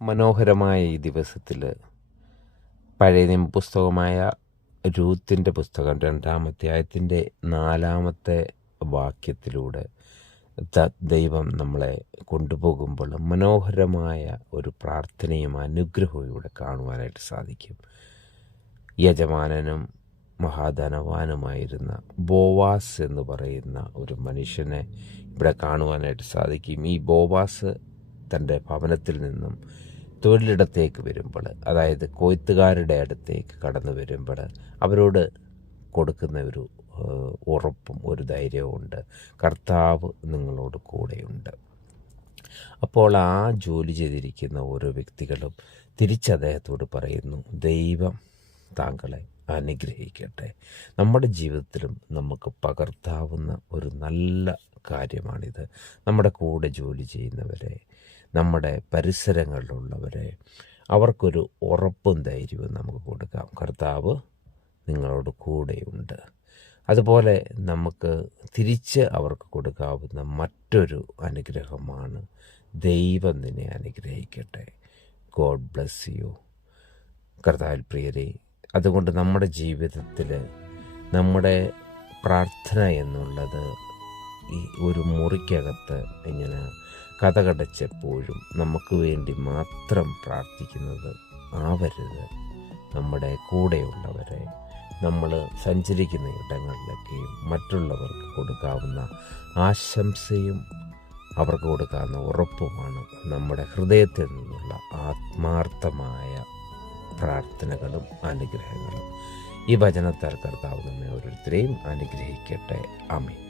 മനോഹരമായ ഈ ദിവസത്തിൽ പഴയ നിയമ പുസ്തകമായ രൂത്തിൻ്റെ പുസ്തകം 2-ാം അധ്യായത്തിൻ്റെ 4-ാമത്തെ വാക്യത്തിലൂടെ ദൈവം നമ്മളെ കൊണ്ടുപോകുമ്പോൾ മനോഹരമായ ഒരു പ്രാർത്ഥനയും അനുഗ്രഹവും ഇവിടെ കാണുവാനായിട്ട് സാധിക്കും. യജമാനനും മഹാധനവാനുമായിരുന്ന ബോവാസ് എന്ന് പറയുന്ന ഒരു മനുഷ്യനെ ഇവിടെ കാണുവാനായിട്ട് സാധിക്കും. ഈ ബോവാസ് തൻ്റെ ഭവനത്തിൽ നിന്നും തൊഴിലിടത്തേക്ക് വരുമ്പോൾ, അതായത് കൊയ്ത്തുകാരുടെ അടുത്തേക്ക് കടന്നു വരുമ്പോൾ അവരോട് കൊടുക്കുന്ന ഒരു ഉറപ്പും ഒരു ധൈര്യവും ഉണ്ട്. കർത്താവ് നിങ്ങളോട് കൂടെയുണ്ട്. അപ്പോൾ ആ ജോലി ചെയ്തിരിക്കുന്ന ഓരോ വ്യക്തികളും തിരിച്ചദ്ദേഹത്തോട് പറയുന്നു, ദൈവം താങ്കളെ അനുഗ്രഹിക്കട്ടെ. നമ്മുടെ ജീവിതത്തിലും നമുക്ക് പകർത്താവുന്ന ഒരു നല്ല കാര്യമാണിത്. നമ്മുടെ കൂടെ ജോലി ചെയ്യുന്നവരെ, നമ്മുടെ പരിസരങ്ങളിലുള്ളവരെ, അവർക്കൊരു ഉറപ്പും ധൈര്യവും നമുക്ക് കൊടുക്കാം. കർത്താവ് നിങ്ങളോട് കൂടെയുണ്ട്. അതുപോലെ നമുക്ക് തിരിച്ച് അവർക്ക് കൊടുക്കാവുന്ന മറ്റൊരു അനുഗ്രഹമാണ്, ദൈവം നിന്നെ അനുഗ്രഹിക്കട്ടെ. God bless you. കർത്താവിൽ പ്രിയരെ, അതുകൊണ്ട് നമ്മുടെ ജീവിതത്തിൽ നമ്മുടെ പ്രാർത്ഥന എന്നുള്ളത് ഈ ഒരു മുറിക്കകത്ത് ഇങ്ങനെ കതകടച്ചെപ്പോഴും നമുക്ക് വേണ്ടി മാത്രം പ്രാർത്ഥിക്കുന്നത് ആവരുത്. നമ്മുടെ കൂടെയുള്ളവരെ, നമ്മൾ സഞ്ചരിക്കുന്ന ഇടങ്ങളിലൊക്കെയും മറ്റുള്ളവർക്ക് കൊടുക്കാവുന്ന ആശംസയും അവർക്ക് കൊടുക്കാവുന്ന ഉറപ്പുമാണ് നമ്മുടെ ഹൃദയത്തിൽ നിന്നുള്ള ആത്മാർത്ഥമായ പ്രാർത്ഥനകളും അനുഗ്രഹങ്ങളും. ഈ വചനത്താൽ കർത്താവ് നമ്മെ ഓരോരുത്തരെയും അനുഗ്രഹിക്കട്ടെ. ആമേൻ.